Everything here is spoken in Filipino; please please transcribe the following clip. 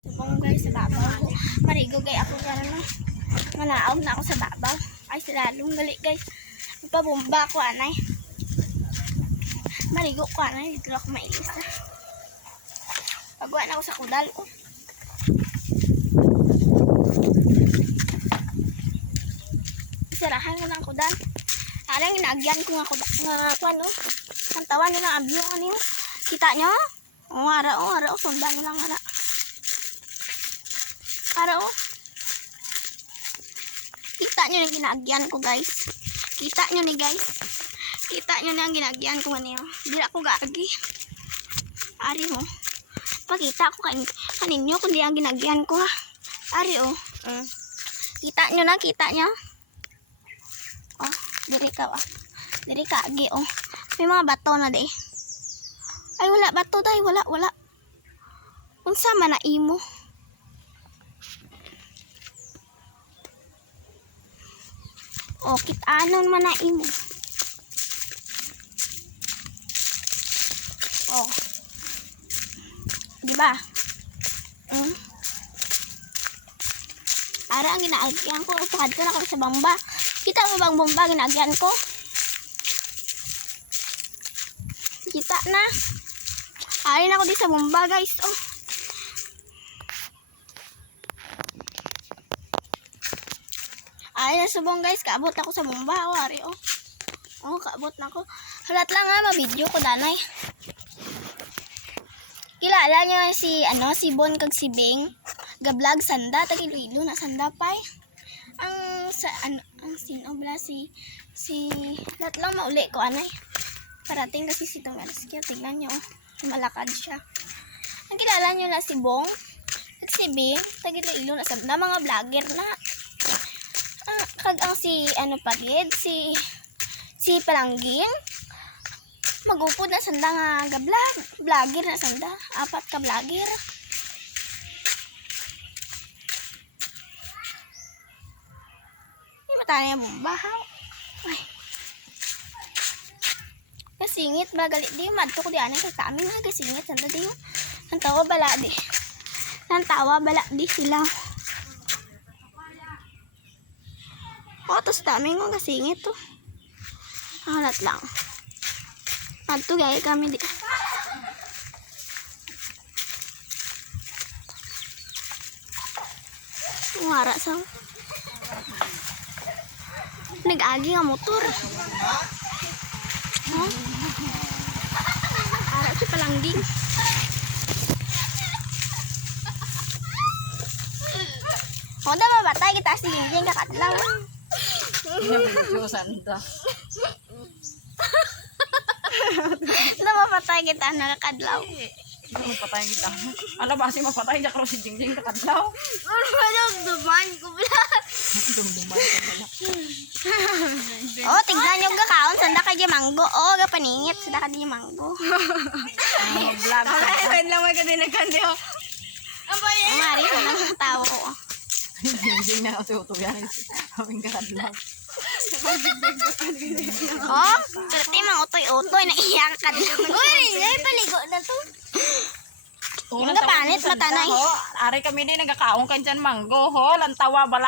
Subong guys sa babaw. Marigo gay ako karon na. Manaog na ako sa babaw. Ay silalong gali guys. Magpabomba ko anay. Marigo ko anay, dito ako mailis na. Pagwa na ako sa kudal ko. Sirahan ko ng kudal. Alang inaagyan ko nga kudal. Nga ano. Ang tawa nyo ng abyo. Ano yun? Kita nyo? O ara o. Sundan nyo lang ara. Ara o. Kita nyo yung ginagyan ko guys. Kita nyo ni guys. Kita nyo na ang ginagyan ko ano. Hindi ako gagi. Ari mo. Pakita ko kaninyo kung di ang ginagyan ko ha. Ari o. Kita nyo na. Kita nyo. Oh. Diri ka ah. Diri ka agi oh. May mga bato na di. Ay wala bato tayo. Wala. Unsa man na imo. O, kit-anon man na imo. O. Diba? Ara ang ginaagyan ko. Upahad ko na kami sa bamba. Kita mo bang bomba ginaagyan ko? Kita na. Arin ako di sa bomba guys. Oh. Ay, subong guys, kaabot ako sa bomba. O, ari, oh. Oh, kaabot na ako. Halat lang ha, mabidyo ko danay. Kilala nyo si Bon kag si Bing. Gablog sanda, tagililo na sanda pay. Ang sino bala si lahat lang mauli ko anay. Parating kasi si Tomarsky, tingnan nyo, oh. Malakad siya. Ang kilala nyo na si Bong kag si Bing, tagililo na sanda, mga vlogger na. Kag ang si pagid si Palangging magupod na sanda nga gablog vlogger na sanda, 4 ka vlogger. Di mata na yung bomba ha. Ay kasingit ba galit di madto ko di anay sa amin ha, kasingit sanda di yung nantawa bala di sila. O, tapos dami ko kasingit to. Halat lang. Adto gaya kami di. Ngara sa. Nag-agi nga motor. Huh? Harap si Palangging. O, da mabatay kita si Jingjing kakadlaw. Mapatay kita nakakadlaw. Mapatay kita. Ano ba si mapatay siya karo si Jingjing kakadlaw? Ano duman ko bla. Dumduman ka bala. Oh, tignan niyo gakaon sanda kay manggo. Oh, ga paningit sanda kay manggo. Vlog. Ay, lang may kadinagan niyo. Abay. Mari ko lang tawo ko. Jingjing na kasi utuyan. Aming kakadlaw. Oh, berarti mang utoy-utoy na iyak ka din. Uy, ay paligo na to. Tulan Yung panit mata na. Ari kami din nagkakaon kan dyan manggo ho. Lantawa bala.